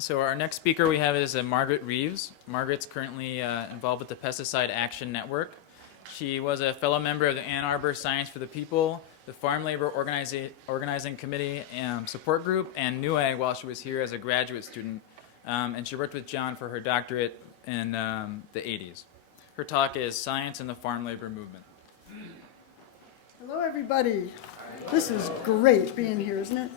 So our next speaker we have is Margaret Reeves. Margaret's currently involved with the Pesticide Action Network. She was a fellow member of the Ann Arbor Science for the People, the Farm Labor Organizing Committee Support Group, and NUAG while she was here as a graduate student. And she worked with John for her doctorate in the 80s. Her talk is Science and the Farm Labor Movement. Hello, everybody. This is great being here, isn't it?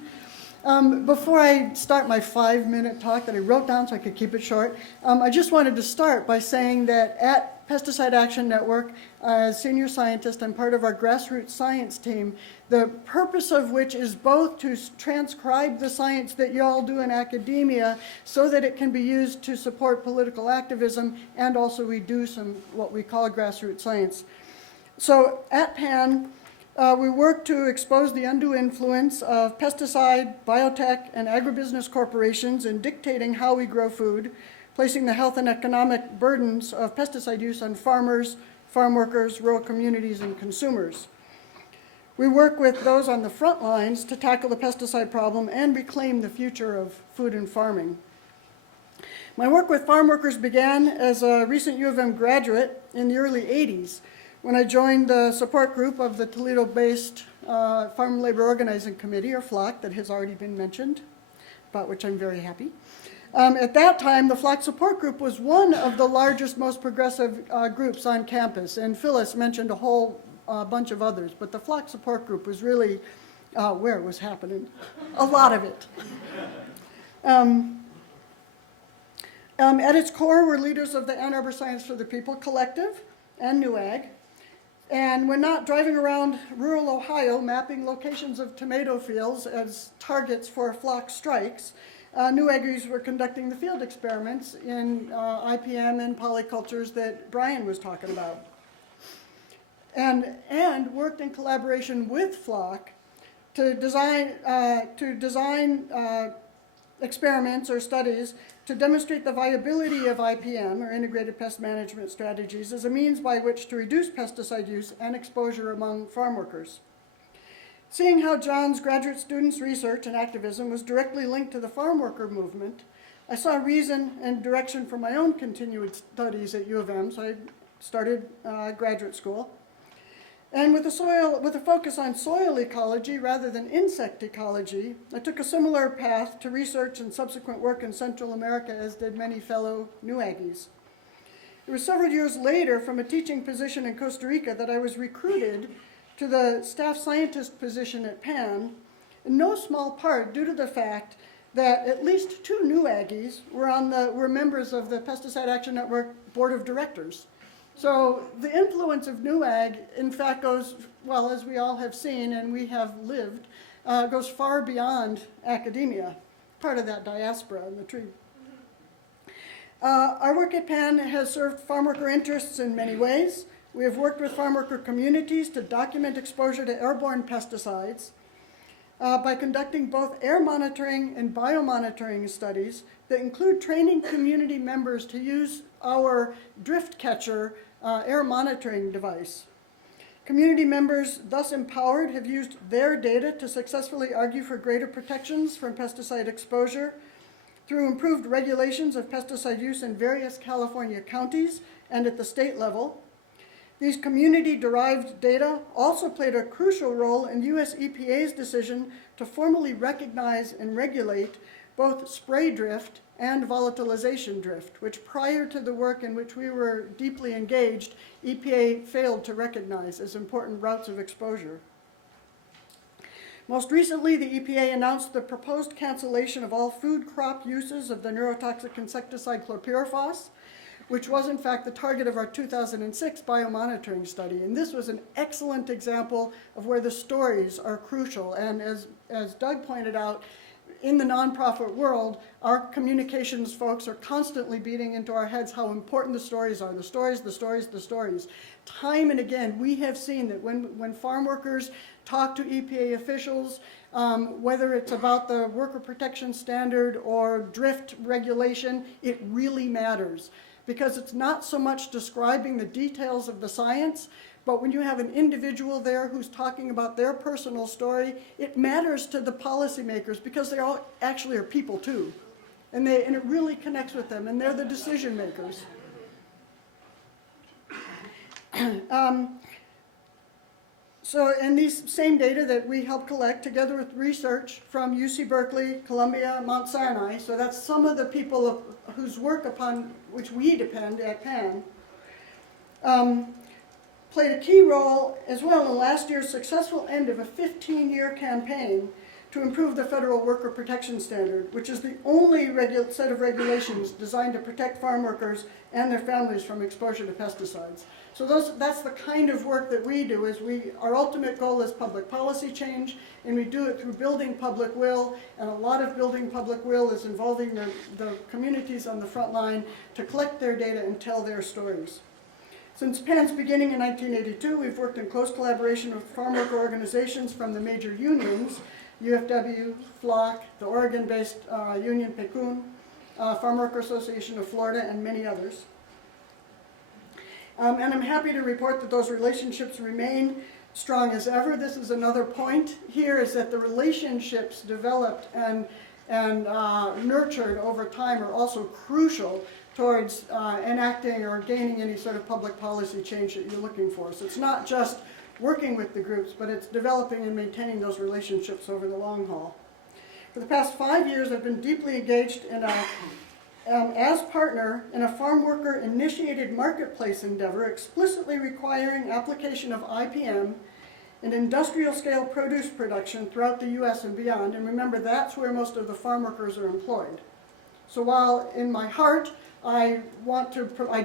Before I start my 5-minute talk that I wrote down so I could keep it short, I just wanted to start by saying that at Pesticide Action Network, as senior scientist, I'm part of our grassroots science team, the purpose of which is both to transcribe the science that you all do in academia so that it can be used to support political activism, and also we do some what we call grassroots science. So at PAN, we work to expose the undue influence of pesticide, biotech, and agribusiness corporations in dictating how we grow food, placing the health and economic burdens of pesticide use on farmers, farm workers, rural communities, and consumers. We work with those on the front lines to tackle the pesticide problem and reclaim the future of food and farming. My work with farm workers began as a recent U of M graduate in the early 80s. When I joined the support group of the Toledo-based Farm Labor Organizing Committee, or FLOC, that has already been mentioned, about which I'm very happy. At that time, the FLOC support group was one of the largest, most progressive groups on campus, and Phyllis mentioned a whole bunch of others, but the FLOC support group was really where it was happening, a lot of it. At its core, we're leaders of the Ann Arbor Science for the People Collective and NUAG. And when not driving around rural Ohio mapping locations of tomato fields as targets for flock strikes, NUAGers were conducting the field experiments in IPM and polycultures that Brian was talking about. And worked in collaboration with FLOC to design experiments or studies to demonstrate the viability of IPM, or integrated pest management strategies, as a means by which to reduce pesticide use and exposure among farm workers. Seeing how John's graduate students' research and activism was directly linked to the farm worker movement, I saw reason and direction for my own continued studies at U of M, so I started graduate school. And with a focus on soil ecology rather than insect ecology, I took a similar path to research and subsequent work in Central America, as did many fellow NUAGies. It was several years later, from a teaching position in Costa Rica, that I was recruited to the staff scientist position at PAN, in no small part due to the fact that at least 2 NUAGies were members of the Pesticide Action Network Board of Directors. So the influence of NUAG, in fact, goes, well, as we all have seen and we have lived, goes far beyond academia, part of that diaspora in the tree. Our work at PAN has served farm worker interests in many ways. We have worked with farm worker communities to document exposure to airborne pesticides by conducting both air monitoring and biomonitoring studies that include training community members to use our drift catcher air monitoring device. Community members, thus empowered, have used their data to successfully argue for greater protections from pesticide exposure through improved regulations of pesticide use in various California counties and at the state level. These community-derived data also played a crucial role in US EPA's decision to formally recognize and regulate both spray drift and volatilization drift, which prior to the work in which we were deeply engaged, EPA failed to recognize as important routes of exposure. Most recently, the EPA announced the proposed cancellation of all food crop uses of the neurotoxic insecticide chlorpyrifos, which was in fact the target of our 2006 biomonitoring study. And this was an excellent example of where the stories are crucial. And as Doug pointed out, in the nonprofit world, our communications folks are constantly beating into our heads how important the stories are. The stories, the stories, the stories. Time and again, we have seen that when farm workers talk to EPA officials, whether it's about the worker protection standard or drift regulation, it really matters. Because it's not so much describing the details of the science, but when you have an individual there who's talking about their personal story, it matters to the policymakers because they all actually are people too. And it really connects with them, and they're the decision makers. And these same data that we help collect together with research from UC Berkeley, Columbia, Mount Sinai, so that's some of the people whose work upon which we depend at Penn, played a key role as well in last year's successful end of a 15-year campaign to improve the federal worker protection standard, which is the only set of regulations designed to protect farm workers and their families from exposure to pesticides. So that's the kind of work that we do. Our ultimate goal is public policy change, and we do it through building public will, and a lot of building public will is involving the communities on the front line to collect their data and tell their stories. Since Penn's beginning in 1982, we've worked in close collaboration with farm worker organizations from the major unions, UFW, FLOC, the Oregon-based union PECUN, Farm Worker Association of Florida, and many others. And I'm happy to report that those relationships remain strong as ever. This is another point here, is that the relationships developed and nurtured over time are also crucial towards enacting or gaining any sort of public policy change that you're looking for. So it's not just working with the groups, but it's developing and maintaining those relationships over the long haul. For the past 5 years, I've been deeply engaged in as partner in a farm worker initiated marketplace endeavor explicitly requiring application of IPM in industrial scale produce production throughout the US and beyond. And remember, that's where most of the farm workers are employed. So while in my heart I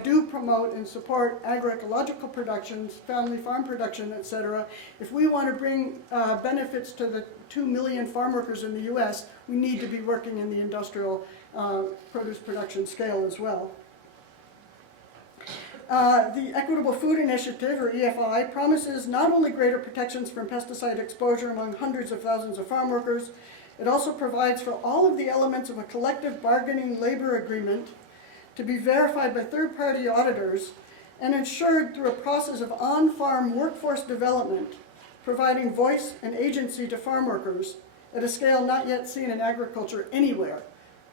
do promote and support agroecological productions, family farm production, etc. If we want to bring benefits to the 2 million farm workers in the US, we need to be working in the industrial produce production scale as well. The Equitable Food Initiative, or EFI, promises not only greater protections from pesticide exposure among hundreds of thousands of farm workers, it also provides for all of the elements of a collective bargaining labor agreement to be verified by third-party auditors and ensured through a process of on-farm workforce development, providing voice and agency to farm workers at a scale not yet seen in agriculture anywhere.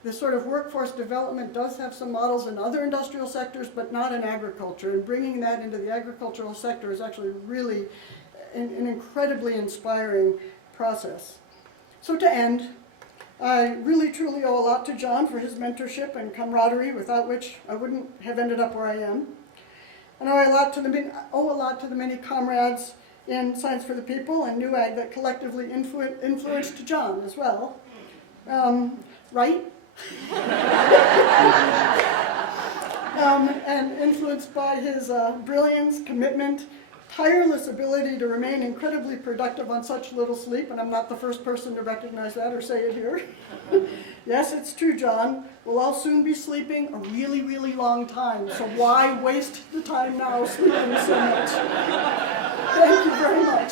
This sort of workforce development does have some models in other industrial sectors, but not in agriculture, and bringing that into the agricultural sector is actually really an incredibly inspiring process. So to end, I really truly owe a lot to John for his mentorship and camaraderie, without which I wouldn't have ended up where I am. And I owe a lot to the many comrades in Science for the People and New Ag that collectively influenced John as well. Right? And influenced by his brilliance, commitment, tireless ability to remain incredibly productive on such little sleep, and I'm not the first person to recognize that or say it here. Yes, it's true, John. We'll all soon be sleeping a really, really long time, so why waste the time now sleeping so much? Thank you very much.